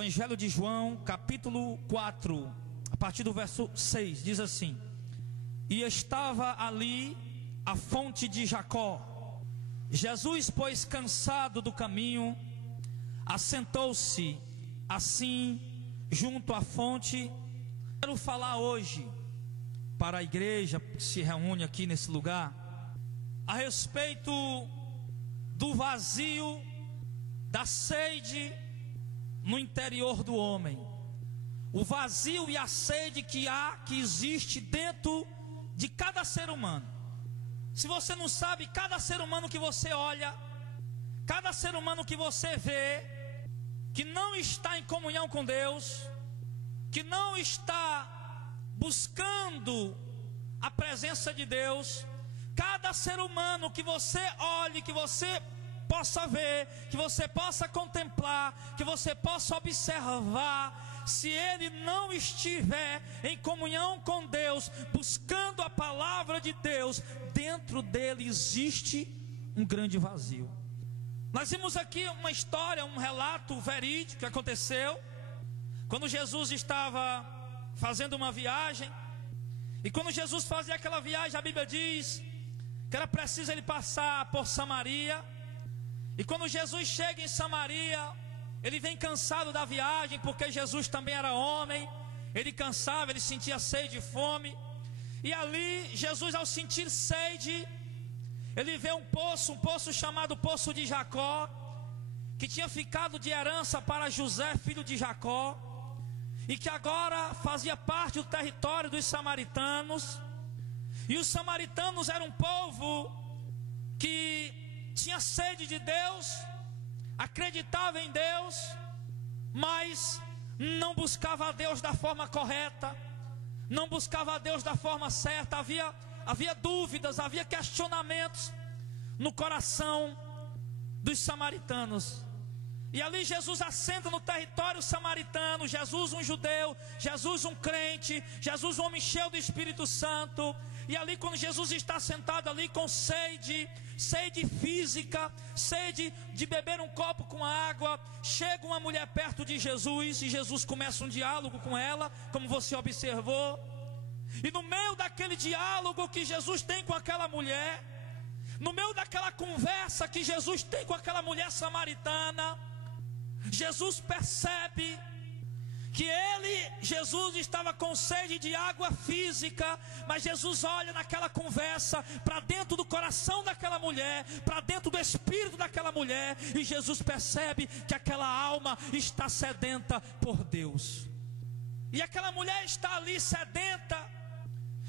Evangelho de João, capítulo 4, a partir do verso 6, diz assim: E estava ali a fonte de Jacó. Jesus, pois, cansado do caminho, assentou-se assim junto à fonte. Quero falar hoje para a igreja que se reúne aqui nesse lugar a respeito do vazio, da sede no interior do homem. O vazio e a sede que existe dentro de cada ser humano. Se você não sabe, cada ser humano que você olha, cada ser humano que você vê, que não está em comunhão com Deus, que não está buscando a presença de Deus, cada ser humano que você olhe, que você possa ver, que você possa contemplar, que você possa observar, se ele não estiver em comunhão com Deus, buscando a palavra de Deus, dentro dele existe um grande vazio. Nós vimos aqui uma história, um relato verídico que aconteceu quando Jesus estava fazendo uma viagem. E quando Jesus fazia aquela viagem, a Bíblia diz que era preciso ele passar por Samaria. E quando Jesus chega em Samaria, ele vem cansado da viagem, porque Jesus também era homem. Ele cansava, ele sentia sede e fome. E ali, Jesus, ao sentir sede, ele vê um poço chamado Poço de Jacó, que tinha ficado de herança para José, filho de Jacó, e que agora fazia parte do território dos samaritanos. E os samaritanos eram um povo que tinha sede de Deus, acreditava em Deus, mas não buscava a Deus da forma correta, não buscava a Deus da forma certa. Havia dúvidas, havia questionamentos no coração dos samaritanos. E ali Jesus assenta no território samaritano. Jesus um judeu, Jesus um crente, Jesus um homem cheio do Espírito Santo. E ali quando Jesus está sentado ali com sede física, sede de beber um copo com água, chega uma mulher perto de Jesus, e Jesus começa um diálogo com ela, como você observou. E no meio daquele diálogo que Jesus tem com aquela mulher, no meio daquela conversa que Jesus tem com aquela mulher samaritana, Jesus percebe que Jesus estava com sede de água física, mas Jesus olha naquela conversa para dentro do coração daquela mulher, para dentro do espírito daquela mulher, e Jesus percebe que aquela alma está sedenta por Deus. E aquela mulher está ali sedenta.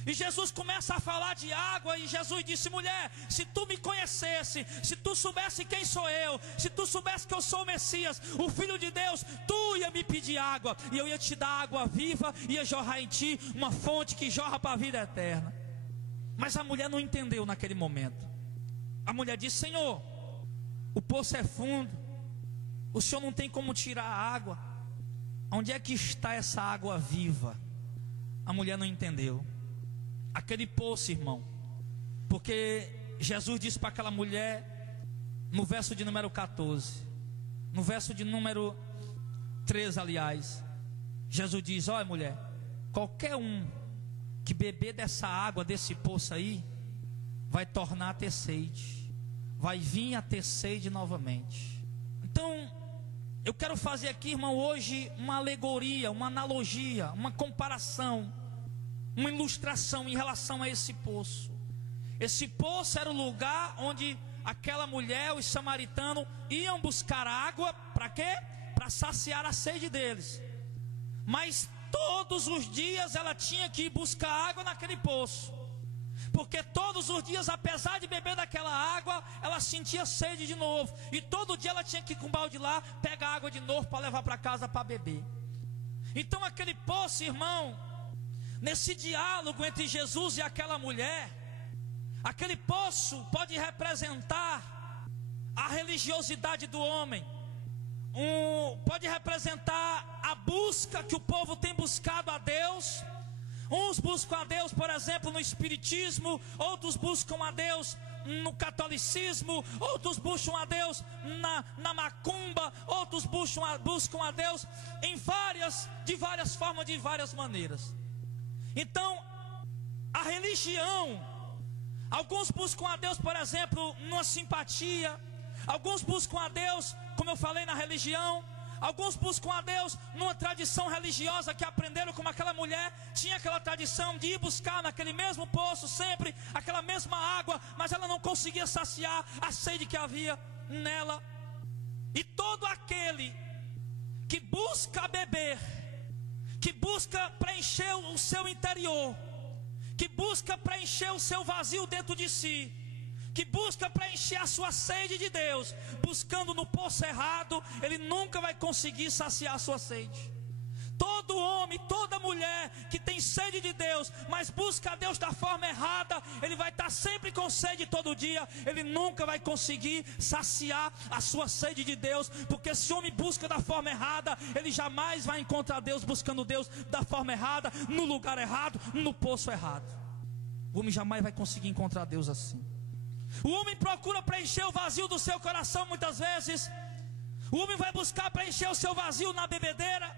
E Jesus começa a falar de água, e Jesus disse: mulher, se tu me conhecesse, se tu soubesse quem sou eu, se tu soubesse que eu sou o Messias, o Filho de Deus, tu ia me pedir água, e eu ia te dar água viva, ia jorrar em ti uma fonte que jorra para a vida eterna. Mas a mulher não entendeu naquele momento. A mulher disse: Senhor, o poço é fundo, o Senhor não tem como tirar a água, onde é que está essa água viva? A mulher não entendeu aquele poço, irmão, porque Jesus disse para aquela mulher, no verso de número 14, no verso de número 13, aliás, Jesus diz: olha, mulher, qualquer um que beber dessa água, desse poço aí, vai tornar a ter sede, vai vir a ter sede novamente. Então, eu quero fazer aqui, irmão, hoje uma alegoria, uma analogia, uma comparação, uma ilustração em relação a esse poço. Esse poço era o lugar onde aquela mulher, os samaritanos, iam buscar água. Para quê? Para saciar a sede deles. Mas todos os dias ela tinha que ir buscar água naquele poço, porque todos os dias, apesar de beber daquela água, ela sentia sede de novo. E todo dia ela tinha que ir com um balde lá, pegar água de novo para levar para casa para beber. Então aquele poço, irmão, nesse diálogo entre Jesus e aquela mulher, aquele poço pode representar a religiosidade do homem, pode representar a busca que o povo tem buscado a Deus. Uns buscam a Deus, por exemplo, no espiritismo, outros buscam a Deus no catolicismo, outros buscam a Deus na macumba, outros buscam a Deus de várias formas, de várias maneiras. Então, a religião, alguns buscam a Deus, por exemplo, numa simpatia, alguns buscam a Deus, como eu falei, na religião. Alguns buscam a Deus numa tradição religiosa que aprenderam, como aquela mulher tinha aquela tradição de ir buscar naquele mesmo poço sempre aquela mesma água, mas ela não conseguia saciar a sede que havia nela. E todo aquele que busca beber, que busca preencher o seu interior, que busca preencher o seu vazio dentro de si, que busca preencher a sua sede de Deus, buscando no poço errado, ele nunca vai conseguir saciar a sua sede. Todo homem, toda mulher que tem sede de Deus, mas busca a Deus da forma errada, ele vai estar sempre com sede todo dia, ele nunca vai conseguir saciar a sua sede de Deus, porque se o homem busca da forma errada, ele jamais vai encontrar Deus buscando Deus da forma errada, no lugar errado, no poço errado. O homem jamais vai conseguir encontrar Deus assim. O homem procura preencher o vazio do seu coração muitas vezes. O homem vai buscar preencher o seu vazio na bebedeira.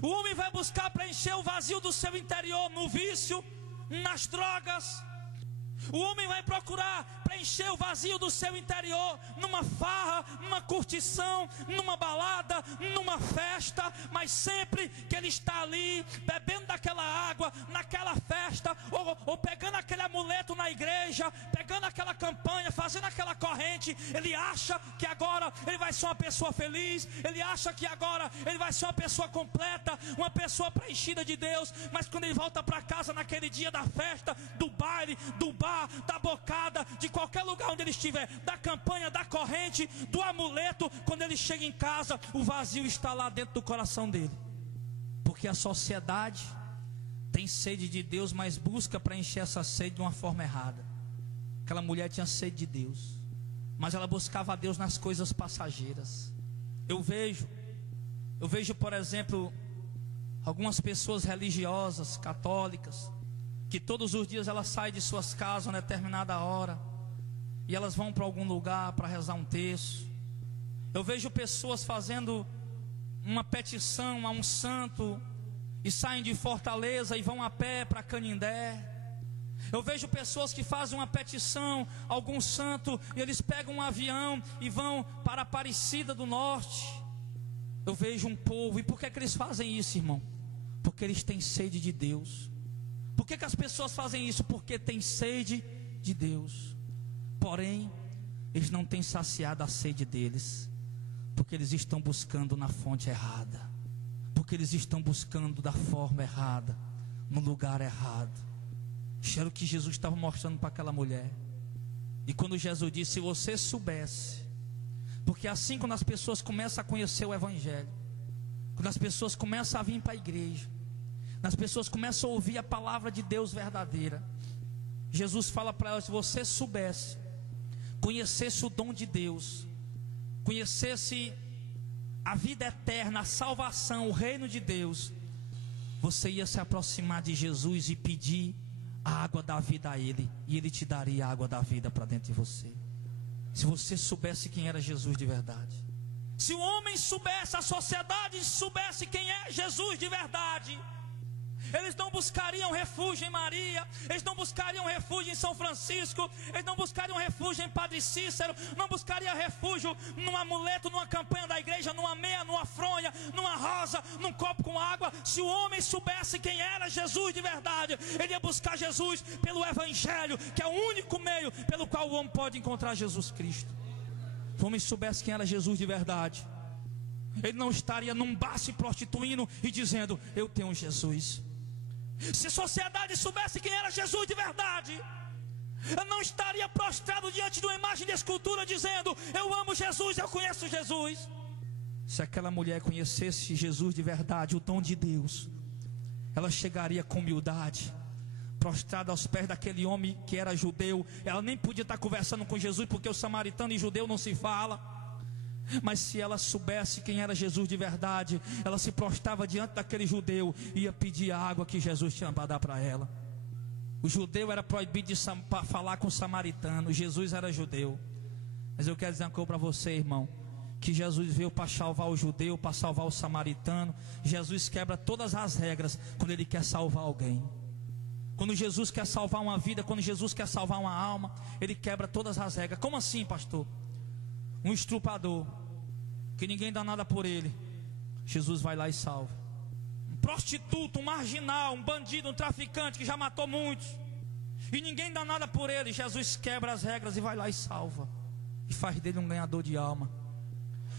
O homem vai buscar preencher o vazio do seu interior no vício, nas drogas. O homem vai procurar preencher o vazio do seu interior numa farra, numa curtição, numa balada, numa festa. Mas sempre que ele está ali, bebendo daquela água, naquela festa, ou pegando aquele amuleto na igreja, pegando aquela campanha, fazendo aquela corrente, ele acha que agora ele vai ser uma pessoa feliz, ele acha que agora ele vai ser uma pessoa completa, uma pessoa preenchida de Deus. Mas quando ele volta para casa naquele dia da festa, do baile, do bar, da bocada, de qualquer lugar onde ele estiver, da campanha, da corrente, do amuleto, quando ele chega em casa, o vazio está lá dentro do coração dele. Porque a sociedade tem sede de Deus, mas busca preencher essa sede de uma forma errada. Aquela mulher tinha sede de Deus, mas ela buscava a Deus nas coisas passageiras. Eu vejo, por exemplo, algumas pessoas religiosas, católicas, que todos os dias elas saem de suas casas a uma determinada hora, e elas vão para algum lugar para rezar um terço. Eu vejo pessoas fazendo uma petição a um santo, e saem de Fortaleza e vão a pé para Canindé. Eu vejo pessoas que fazem uma petição a algum santo, e eles pegam um avião e vão para Aparecida do Norte. Eu vejo um povo, e por que eles fazem isso, irmão? Porque eles têm sede de Deus. Por que as pessoas fazem isso? Porque têm sede de Deus. Porém, eles não têm saciado a sede deles, porque eles estão buscando na fonte errada, porque eles estão buscando da forma errada, no lugar errado. Isso era o que Jesus estava mostrando para aquela mulher. E quando Jesus disse: se você soubesse, porque assim quando as pessoas começam a conhecer o Evangelho, quando as pessoas começam a vir para a igreja, as pessoas começam a ouvir a palavra de Deus verdadeira, Jesus fala para elas: se você soubesse, conhecesse o dom de Deus, conhecesse a vida eterna, a salvação, o reino de Deus, você ia se aproximar de Jesus e pedir a água da vida a Ele, e Ele te daria a água da vida para dentro de você. Se você soubesse quem era Jesus de verdade. Se o homem soubesse, a sociedade soubesse quem é Jesus de verdade, eles não buscariam refúgio em Maria, eles não buscariam refúgio em São Francisco, eles não buscariam refúgio em Padre Cícero, não buscariam refúgio num amuleto, numa campanha da igreja, numa meia, numa fronha, numa rosa, num copo com água. Se o homem soubesse quem era Jesus de verdade, ele ia buscar Jesus pelo Evangelho, que é o único meio pelo qual o homem pode encontrar Jesus Cristo. Se o homem soubesse quem era Jesus de verdade, ele não estaria num bar se prostituindo e dizendo: eu tenho Jesus. Se a sociedade soubesse quem era Jesus de verdade, eu não estaria prostrado diante de uma imagem de escultura dizendo: eu amo Jesus, eu conheço Jesus. Se aquela mulher conhecesse Jesus de verdade, o dom de Deus, ela chegaria com humildade, prostrada aos pés daquele homem que era judeu. Ela nem podia estar conversando com Jesus, porque o samaritano e judeu não se fala. Mas se ela soubesse quem era Jesus de verdade, ela se prostrava diante daquele judeu e ia pedir a água que Jesus tinha para dar para ela. O judeu era proibido de falar com o samaritano. Jesus era judeu. Mas eu quero dizer uma coisa para você, irmão, que Jesus veio para salvar o judeu, para salvar o samaritano. Jesus quebra todas as regras quando Ele quer salvar alguém. Quando Jesus quer salvar uma vida, quando Jesus quer salvar uma alma, Ele quebra todas as regras. Como assim, pastor? Um estrupador, que ninguém dá nada por ele, Jesus vai lá e salva. Um prostituto, um marginal, um bandido, um traficante que já matou muitos, e ninguém dá nada por ele, Jesus quebra as regras e vai lá e salva, e faz dele um ganhador de alma.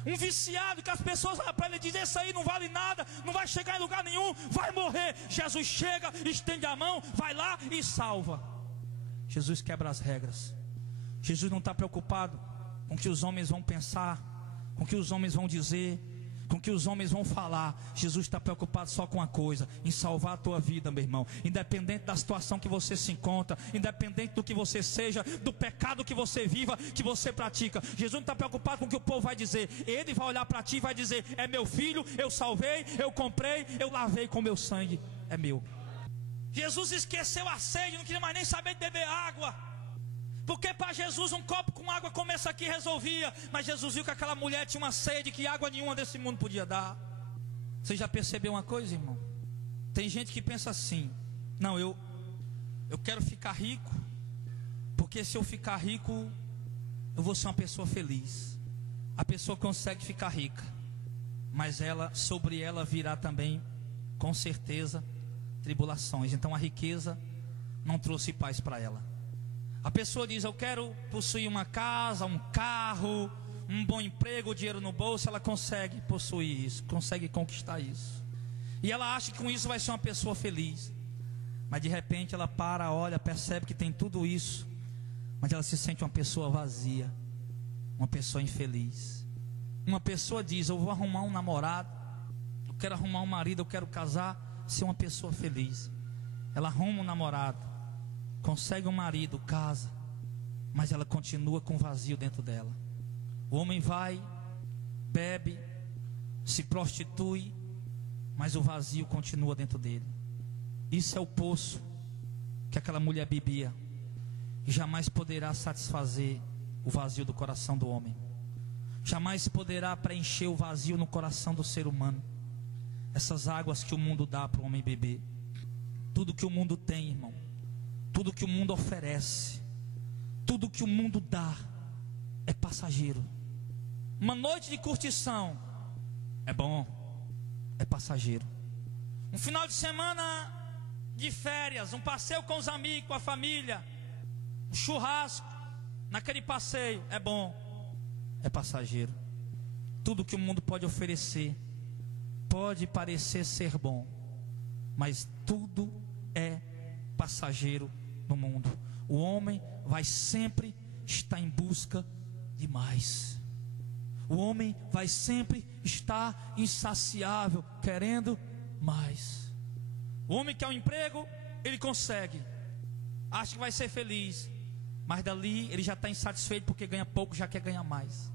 Um viciado que as pessoas olham para ele e dizem: isso aí não vale nada, não vai chegar em lugar nenhum, vai morrer. Jesus chega, estende a mão, vai lá e salva. Jesus quebra as regras. Jesus não está preocupado com o que os homens vão pensar, com o que os homens vão dizer, com o que os homens vão falar. Jesus está preocupado só com uma coisa: em salvar a tua vida, meu irmão. Independente da situação que você se encontra, independente do que você seja, do pecado que você viva, que você pratica, Jesus não está preocupado com o que o povo vai dizer. Ele vai olhar para ti e vai dizer: é meu filho, eu salvei, eu comprei, eu lavei com meu sangue, é meu. Jesus esqueceu a sede, não queria mais nem saber de beber água, porque para Jesus um copo com água como essa aqui resolvia. Mas Jesus viu que aquela mulher tinha uma sede que água nenhuma desse mundo podia dar. Você já percebeu uma coisa, irmão? Tem gente que pensa assim: não, eu quero ficar rico, porque se eu ficar rico eu vou ser uma pessoa feliz. A pessoa consegue ficar rica, mas sobre ela virá também, com certeza, tribulações. Então a riqueza não trouxe paz para ela. A pessoa diz: eu quero possuir uma casa, um carro, um bom emprego, dinheiro no bolso. Ela consegue possuir isso, consegue conquistar isso, e ela acha que com isso vai ser uma pessoa feliz. Mas de repente ela para, olha, percebe que tem tudo isso, mas ela se sente uma pessoa vazia, uma pessoa infeliz. Uma pessoa diz: eu vou arrumar um namorado, eu quero arrumar um marido, eu quero casar, ser uma pessoa feliz. Ela arruma um namorado, consegue um marido, casa, mas ela continua com vazio dentro dela. O homem vai, bebe, se prostitui, mas o vazio continua dentro dele. Isso é o poço que aquela mulher bebia, e jamais poderá satisfazer o vazio do coração do homem. Jamais poderá preencher o vazio no coração do ser humano. Essas águas que o mundo dá para o homem beber, tudo que o mundo tem, irmão, tudo que o mundo oferece, tudo que o mundo dá é passageiro. Uma noite de curtição é bom, é passageiro. Um final de semana de férias, um passeio com os amigos, com a família, um churrasco naquele passeio é bom, é passageiro. Tudo que o mundo pode oferecer pode parecer ser bom, mas tudo é passageiro no mundo. O homem vai sempre estar em busca de mais. O homem vai sempre estar insaciável, querendo mais. O homem quer um emprego, ele consegue, acha que vai ser feliz, mas dali ele já está insatisfeito, porque ganha pouco, já quer ganhar mais.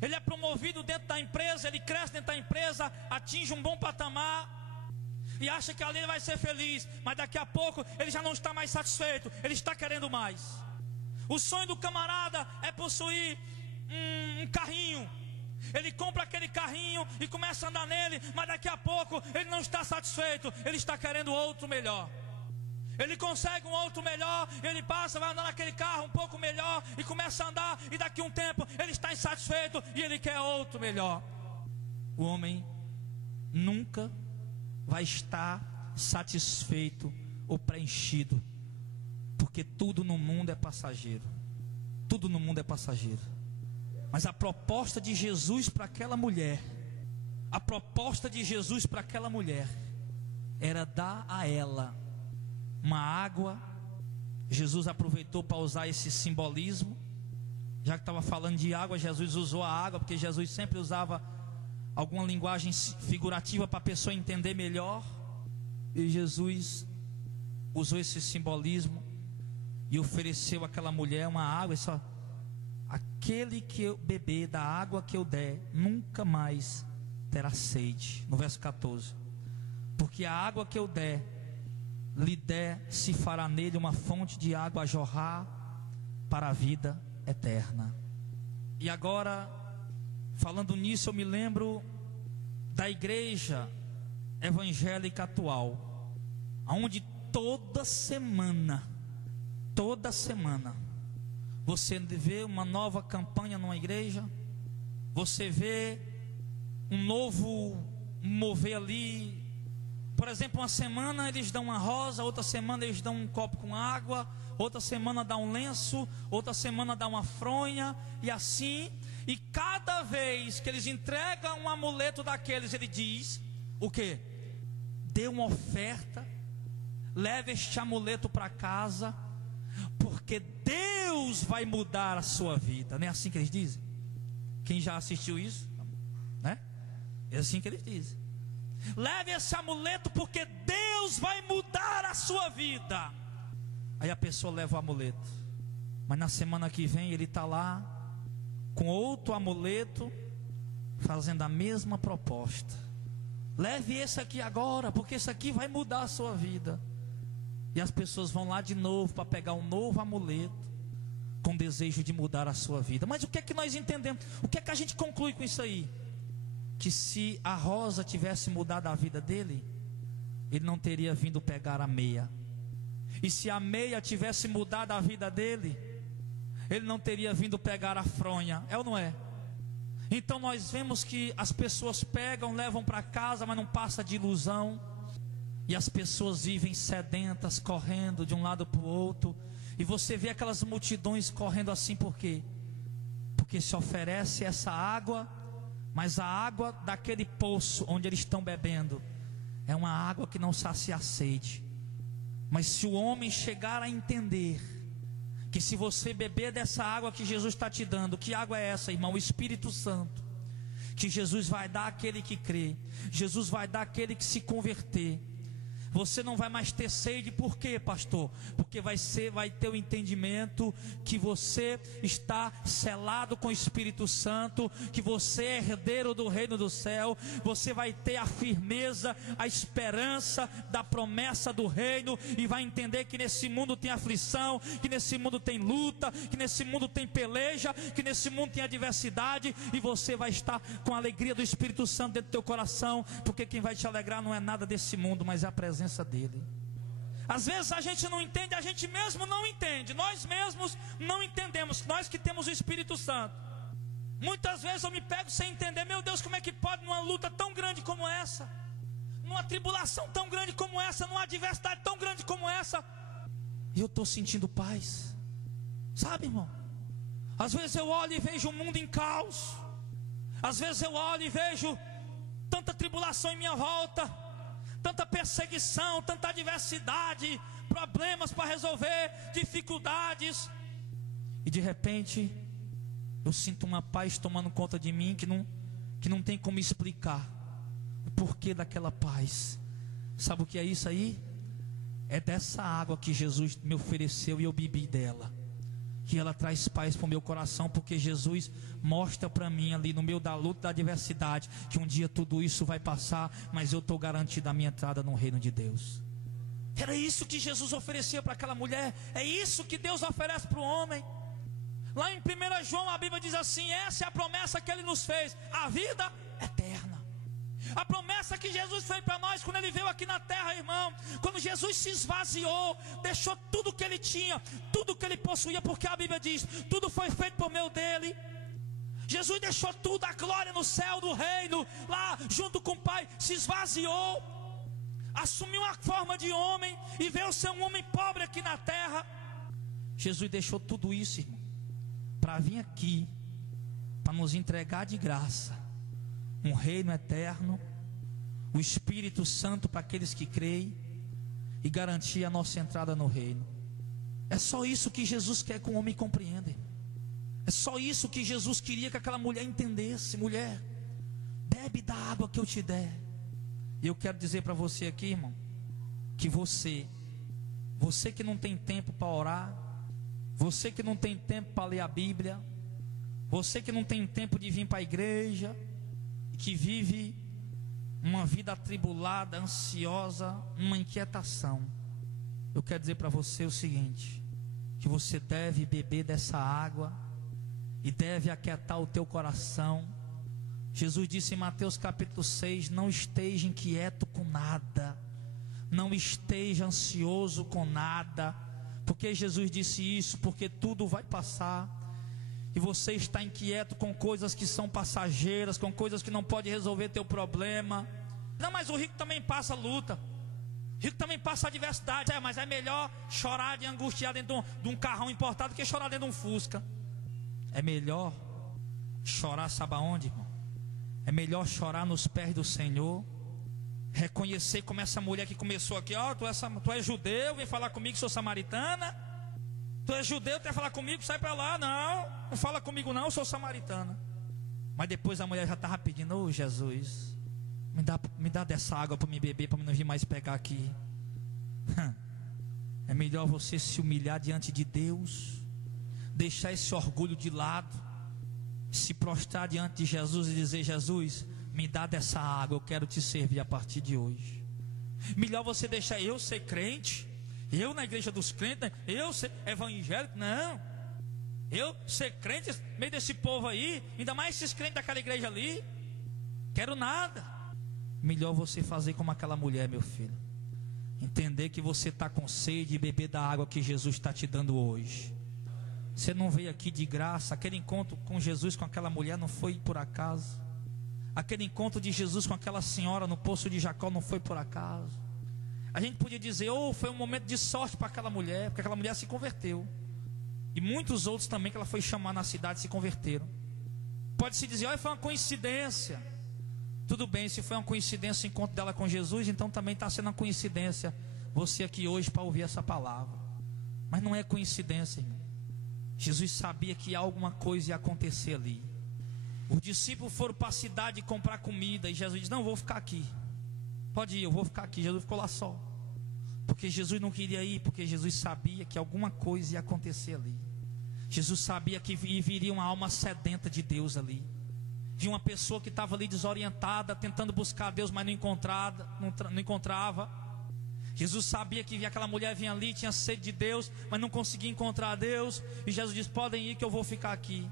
Ele é promovido dentro da empresa, ele cresce dentro da empresa, atinge um bom patamar e acha que ali ele vai ser feliz, mas daqui a pouco ele já não está mais satisfeito, ele está querendo mais. O sonho do camarada é possuir um carrinho. Ele compra aquele carrinho e começa a andar nele, mas daqui a pouco ele não está satisfeito, ele está querendo outro melhor. Ele consegue um outro melhor, ele passa, vai andar naquele carro um pouco melhor e começa a andar, e daqui a um tempo ele está insatisfeito e ele quer outro melhor. O homem nunca vai estar satisfeito ou preenchido, porque tudo no mundo é passageiro. Tudo no mundo é passageiro. Mas a proposta de Jesus para aquela mulher, a proposta de Jesus para aquela mulher era dar a ela uma água. Jesus aproveitou para usar esse simbolismo. Já que estava falando de água, Jesus usou a água, porque Jesus sempre usava alguma linguagem figurativa para a pessoa entender melhor. E Jesus usou esse simbolismo e ofereceu àquela mulher uma água. Só: aquele que eu beber da água que eu der, nunca mais terá sede. No verso 14: porque a água que eu der lhe der, se fará nele uma fonte de água a jorrar para a vida eterna. E agora, falando nisso, eu me lembro da igreja evangélica atual, onde toda semana, você vê uma nova campanha numa igreja, você vê um novo mover ali. Por exemplo, uma semana eles dão uma rosa, outra semana eles dão um copo com água, outra semana dá um lenço, outra semana dá uma fronha, e assim. E cada vez que eles entregam um amuleto daqueles, ele diz o quê? Dê uma oferta, leve este amuleto para casa, porque Deus vai mudar a sua vida. Não é assim que eles dizem? Quem já assistiu isso, né? É assim que eles dizem. Leve esse amuleto, porque Deus vai mudar a sua vida. Aí a pessoa leva o amuleto, mas na semana que vem ele está lá com outro amuleto, fazendo a mesma proposta. Leve esse aqui agora, porque esse aqui vai mudar a sua vida. E as pessoas vão lá de novo para pegar um novo amuleto, com desejo de mudar a sua vida. Mas o que é que nós entendemos? O que é que a gente conclui com isso aí? Que se a rosa tivesse mudado a vida dele, ele não teria vindo pegar a meia. E se a meia tivesse mudado a vida dele, ele não teria vindo pegar a fronha. É ou não é? Então nós vemos que as pessoas pegam, levam para casa, mas não passa de ilusão. E as pessoas vivem sedentas, correndo de um lado para o outro. E você vê aquelas multidões correndo assim, por quê? Porque se oferece essa água, mas a água daquele poço onde eles estão bebendo é uma água que não sacia a sede. Mas se o homem chegar a entender que se você beber dessa água que Jesus está te dando, que água é essa, irmão? O Espírito Santo, que Jesus vai dar àquele que crê, Jesus vai dar àquele que se converter. Você não vai mais ter sede. Por quê, pastor? Porque vai ter o entendimento que você está selado com o Espírito Santo, que você é herdeiro do reino do céu. Você vai ter a firmeza, a esperança da promessa do reino, e vai entender que nesse mundo tem aflição, que nesse mundo tem luta, que nesse mundo tem peleja, que nesse mundo tem adversidade, e você vai estar com a alegria do Espírito Santo dentro do teu coração, porque quem vai te alegrar não é nada desse mundo, mas é a presença dele. Às vezes a gente não entende, a gente mesmo não entende, nós mesmos não entendemos, nós que temos o Espírito Santo. Muitas vezes eu me pego sem entender. Meu Deus, como é que pode numa luta tão grande como essa, numa tribulação tão grande como essa, numa adversidade tão grande como essa, e eu estou sentindo paz? Sabe, irmão, às vezes eu olho e vejo o mundo em caos, às vezes eu olho e vejo tanta tribulação em minha volta, tanta perseguição, tanta adversidade, problemas para resolver, dificuldades, e de repente eu sinto uma paz tomando conta de mim que não tem como explicar o porquê daquela paz. Sabe o que é isso aí? É dessa água que Jesus me ofereceu e eu bebi dela, que ela traz paz para o meu coração, porque Jesus mostra para mim ali no meio da luta, da adversidade, que um dia tudo isso vai passar, mas eu estou garantido a minha entrada no reino de Deus. Era isso que Jesus oferecia para aquela mulher, é isso que Deus oferece para o homem. Lá em 1 João a Bíblia diz assim: essa é a promessa que Ele nos fez, a vida eterna. A promessa que Jesus fez para nós quando Ele veio aqui na terra, irmão. Quando Jesus se esvaziou, deixou tudo que Ele tinha, tudo que Ele possuía, porque a Bíblia diz: tudo foi feito por meio dEle. Jesus deixou tudo, a glória no céu do reino, lá junto com o Pai, se esvaziou, assumiu a forma de homem e veio ser um homem pobre aqui na terra. Jesus deixou tudo isso, irmão, para vir aqui, para nos entregar de graça um reino eterno, o Espírito Santo para aqueles que creem, e garantir a nossa entrada no reino. É só isso que Jesus quer que o homem compreenda. É só isso que Jesus queria que aquela mulher entendesse. Mulher, bebe da água que eu te der. E eu quero dizer para você aqui, irmão, que você que não tem tempo para orar, você que não tem tempo para ler a Bíblia, você que não tem tempo de vir para a igreja, que vive uma vida atribulada, ansiosa, uma inquietação, Eu quero dizer para você o seguinte: que você deve beber dessa água e deve aquietar o teu coração. Jesus disse em Mateus capítulo 6: não esteja inquieto com nada, não esteja ansioso com nada. Por que Jesus disse isso? Porque tudo vai passar, e você está inquieto com coisas que são passageiras, com coisas que não pode resolver teu problema. Não, mas o rico também passa luta, o rico também passa adversidade. Mas é melhor chorar de angustiar dentro de um carrão importado do que chorar dentro de um Fusca. É melhor chorar, sabe aonde, irmão? É melhor chorar nos pés do Senhor. Reconhecer como essa mulher que começou aqui: tu és judeu, vem falar comigo que sou samaritana. Tu és judeu, tu quer falar comigo, sai para lá. Não fala comigo não, eu sou samaritana. Mas depois a mulher já estava pedindo: Jesus, me dá dessa água para me beber, para me não vir mais pegar aqui. É melhor você se humilhar diante de Deus, deixar esse orgulho de lado, se prostrar diante de Jesus e dizer: Jesus, me dá dessa água, eu quero te servir a partir de hoje. Melhor você deixar eu ser crente, eu na igreja dos crentes, eu ser evangélico. Não, eu ser crente no meio desse povo aí, ainda mais esses crentes daquela igreja ali, quero nada. Melhor você fazer como aquela mulher, meu filho, entender que você está com sede e beber da água que Jesus está te dando hoje. Você não veio aqui de graça. Aquele encontro com Jesus, com aquela mulher, não foi por acaso. Aquele encontro de Jesus com aquela senhora no poço de Jacó não foi por acaso. A gente podia dizer: foi um momento de sorte para aquela mulher, porque aquela mulher se converteu, e muitos outros também que ela foi chamar na cidade se converteram. Pode-se dizer: foi uma coincidência. Tudo bem, se foi uma coincidência o encontro dela com Jesus, então também está sendo uma coincidência você aqui hoje para ouvir essa palavra. Mas não é coincidência, irmão. Jesus sabia que alguma coisa ia acontecer ali. Os discípulos foram para a cidade comprar comida, e Jesus disse: não, vou ficar aqui. Pode ir, eu vou ficar aqui. Jesus ficou lá só, porque Jesus não queria ir, porque Jesus sabia que alguma coisa ia acontecer ali. Jesus sabia que viria uma alma sedenta de Deus ali, de uma pessoa que estava ali desorientada, tentando buscar Deus, mas não encontrava. Jesus sabia que aquela mulher vinha ali, tinha sede de Deus, mas não conseguia encontrar Deus. E Jesus disse: podem ir que eu vou ficar aqui.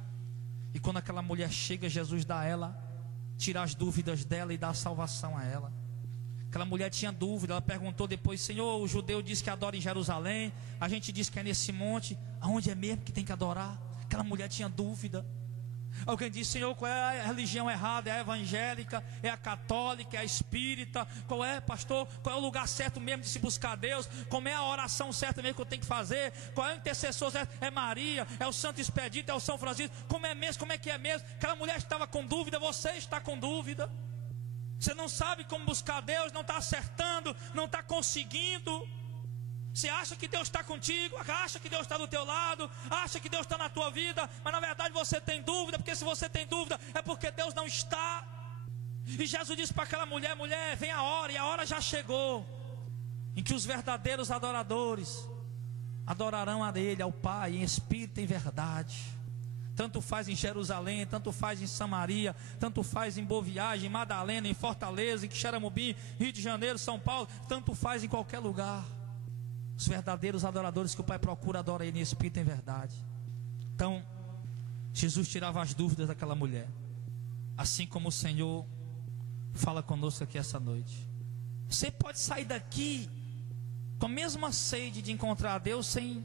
E quando aquela mulher chega, Jesus dá a ela, tira as dúvidas dela e dá a salvação a ela. Aquela mulher tinha dúvida, ela perguntou depois: Senhor, o judeu diz que adora em Jerusalém, a gente diz que é nesse monte, aonde é mesmo que tem que adorar? Aquela mulher tinha dúvida. Alguém disse: Senhor, qual é a religião errada? É a evangélica? É a católica? É a espírita? Qual é, pastor? Qual é o lugar certo mesmo de se buscar Deus? Como é a oração certa mesmo que eu tenho que fazer? Qual é o intercessor certo? É Maria? É o Santo Expedito? É o São Francisco? Como é mesmo? Como é que é mesmo? Aquela mulher estava com dúvida, você está com dúvida. Você não sabe como buscar Deus, não está acertando, não está conseguindo. Você acha que Deus está contigo, acha que Deus está do teu lado, acha que Deus está na tua vida, mas na verdade você tem dúvida, porque se você tem dúvida é porque Deus não está. E Jesus disse para aquela mulher: mulher, vem a hora, e a hora já chegou, em que os verdadeiros adoradores adorarão a Ele, ao Pai, em espírito e em verdade. Tanto faz em Jerusalém, tanto faz em Samaria, tanto faz em Boa Viagem, em Madalena, em Fortaleza, em Quixeramobim, Rio de Janeiro, São Paulo, tanto faz em qualquer lugar. Os verdadeiros adoradores que o Pai procura adoram Ele em espírito e em verdade. Então, Jesus tirava as dúvidas daquela mulher, assim como o Senhor fala conosco aqui essa noite. Você pode sair daqui com a mesma sede de encontrar a Deus sem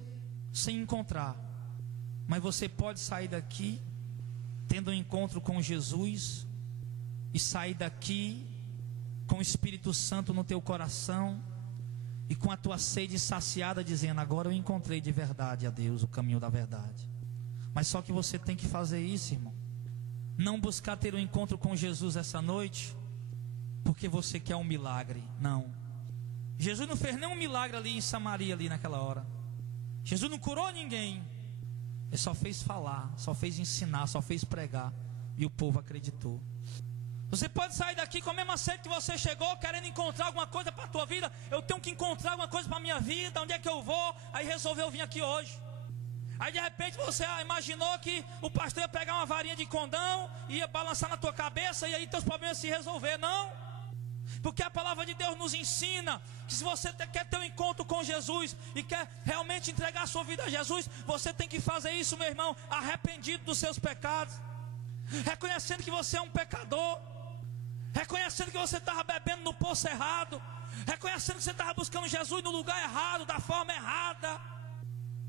encontrar, mas você pode sair daqui tendo um encontro com Jesus e sair daqui com o Espírito Santo no teu coração e com a tua sede saciada, dizendo: agora eu encontrei de verdade a Deus, o caminho da verdade. Mas só que você tem que fazer isso, irmão. Não buscar ter um encontro com Jesus essa noite porque você quer um milagre. Não. Jesus não fez nenhum milagre ali em Samaria, ali naquela hora. Jesus não curou ninguém. Ele só fez falar, só fez ensinar, só fez pregar, e o povo acreditou. Você pode sair daqui com a mesma sede que você chegou, querendo encontrar alguma coisa para a tua vida. Eu tenho que encontrar alguma coisa para a minha vida, onde é que eu vou? Aí resolveu vir aqui hoje. Aí de repente você imaginou que o pastor ia pegar uma varinha de condão, ia balançar na tua cabeça, e aí teus problemas se resolver. Não, Porque a palavra de Deus nos ensina que se você quer ter um encontro com Jesus e quer realmente entregar a sua vida a Jesus, você tem que fazer isso, meu irmão, arrependido dos seus pecados, reconhecendo que você é um pecador, reconhecendo que você estava bebendo no poço errado, reconhecendo que você estava buscando Jesus no lugar errado, da forma errada,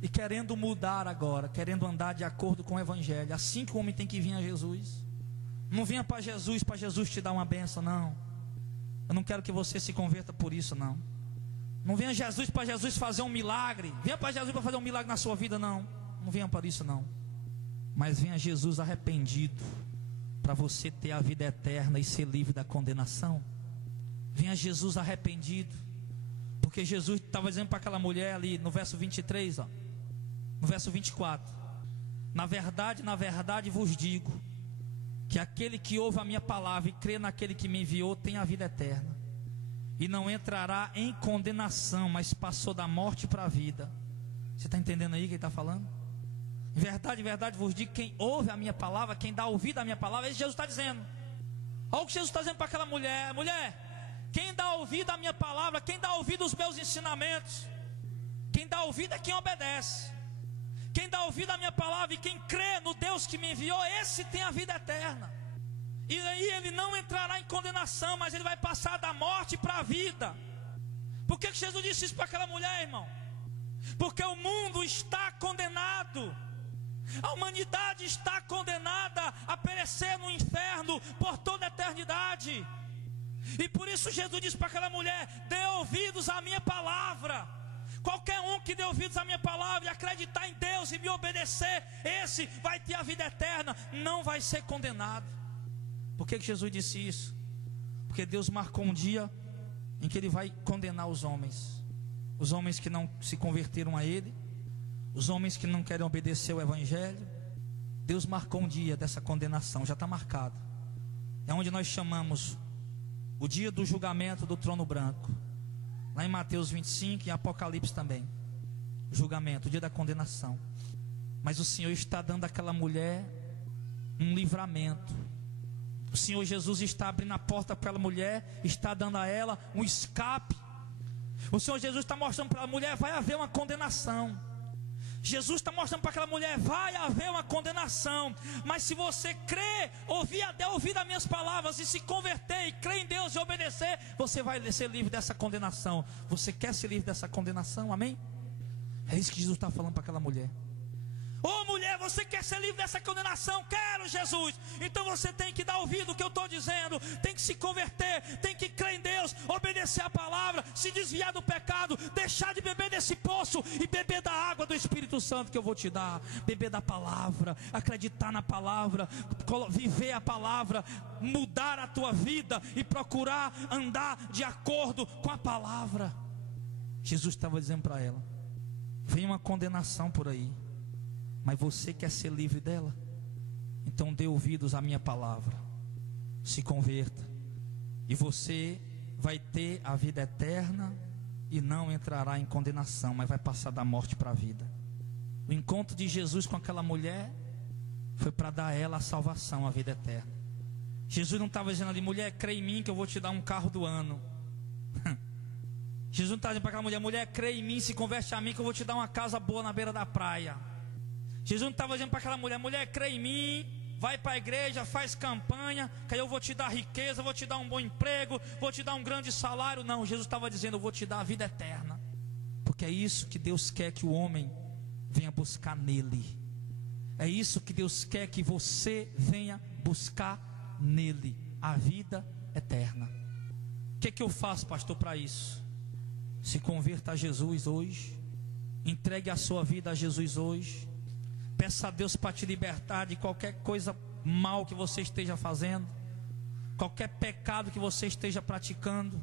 e querendo mudar agora, querendo andar de acordo com o Evangelho. Assim que o homem tem que vir a Jesus. Não venha para Jesus te dar uma benção, não. Eu não quero que você se converta por isso, não. Não venha para Jesus fazer um milagre. Venha para Jesus para fazer um milagre na sua vida, não. Não venha para isso, não. Mas venha Jesus arrependido, para você ter a vida eterna e ser livre da condenação. Venha Jesus arrependido, porque Jesus estava dizendo para aquela mulher ali no verso 23, no verso 24: na verdade vos digo, que aquele que ouve a minha palavra e crê naquele que me enviou tem a vida eterna, e não entrará em condenação, mas passou da morte para a vida. Você está entendendo aí o que ele está falando? Em verdade vos digo, quem ouve a minha palavra, quem dá ouvido à minha palavra, é isso que Jesus está dizendo. Olha o que Jesus está dizendo para aquela mulher: mulher, quem dá ouvido à minha palavra, quem dá ouvido aos meus ensinamentos, quem dá ouvido é quem obedece. Quem dá ouvido à minha palavra e quem crê no Deus que me enviou, esse tem a vida eterna. E aí ele não entrará em condenação, mas ele vai passar da morte para a vida. Por que Jesus disse isso para aquela mulher, irmão? Porque o mundo está condenado. A humanidade está condenada a perecer no inferno por toda a eternidade. E por isso Jesus disse para aquela mulher: dê ouvidos à minha palavra. Qualquer um que dê ouvidos à minha palavra e acreditar em Deus e me obedecer, esse vai ter a vida eterna, não vai ser condenado. Por que Jesus disse isso? Porque Deus marcou um dia em que Ele vai condenar os homens que não se converteram a Ele, os homens que não querem obedecer o Evangelho. Deus marcou um dia dessa condenação, já está marcado. É onde nós chamamos o dia do julgamento do trono branco. Lá em Mateus 25 e em Apocalipse também. O julgamento, o dia da condenação. Mas o Senhor está dando àquela mulher um livramento. O Senhor Jesus está abrindo a porta para aquela mulher, está dando a ela um escape. O Senhor Jesus está mostrando para a mulher: vai haver uma condenação. Jesus está mostrando para aquela mulher: vai haver uma condenação, mas se você crer, ouvir as minhas palavras e se converter e crer em Deus e obedecer, você vai ser livre dessa condenação. Você quer ser livre dessa condenação? Amém? É isso que Jesus está falando para aquela mulher. Ô mulher, você quer ser livre dessa condenação? Quero, Jesus. Então você tem que dar ouvido ao que eu estou dizendo, tem que se converter, tem que crer em Deus, obedecer a palavra, se desviar do pecado, deixar de beber desse poço e beber da água do Espírito Santo que eu vou te dar. Beber da palavra, acreditar na palavra, viver a palavra, mudar a tua vida e procurar andar de acordo com a palavra. Jesus estava dizendo para ela: vem uma condenação por aí, mas você quer ser livre dela? Então dê ouvidos à minha palavra, se converta, e você vai ter a vida eterna e não entrará em condenação, mas vai passar da morte para a vida. O encontro de Jesus com aquela mulher foi para dar a ela a salvação, a vida eterna. Jesus não estava dizendo ali: mulher, crê em mim que eu vou te dar um carro do ano. Jesus não estava dizendo para aquela mulher: mulher, crê em mim, se converte a mim que eu vou te dar uma casa boa na beira da praia. Jesus não estava dizendo para aquela mulher: mulher, crê em mim, vai para a igreja, faz campanha, que aí eu vou te dar riqueza, vou te dar um bom emprego, vou te dar um grande salário. Não, Jesus estava dizendo: eu vou te dar a vida eterna. Porque é isso que Deus quer que o homem venha buscar nele. É isso que Deus quer que você venha buscar nele, a vida eterna. O que eu faço, pastor, para isso? Se converta a Jesus hoje, entregue a sua vida a Jesus hoje. Peça a Deus para te libertar de qualquer coisa mal que você esteja fazendo, qualquer pecado que você esteja praticando.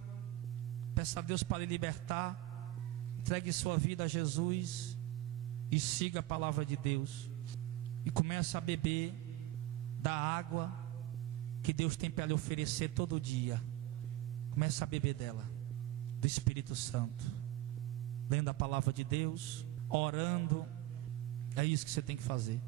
Peça a Deus para lhe libertar. Entregue sua vida a Jesus e siga a palavra de Deus. E comece a beber da água que Deus tem para lhe oferecer todo dia. Comece a beber dela, do Espírito Santo, lendo a palavra de Deus, orando. É isso que você tem que fazer.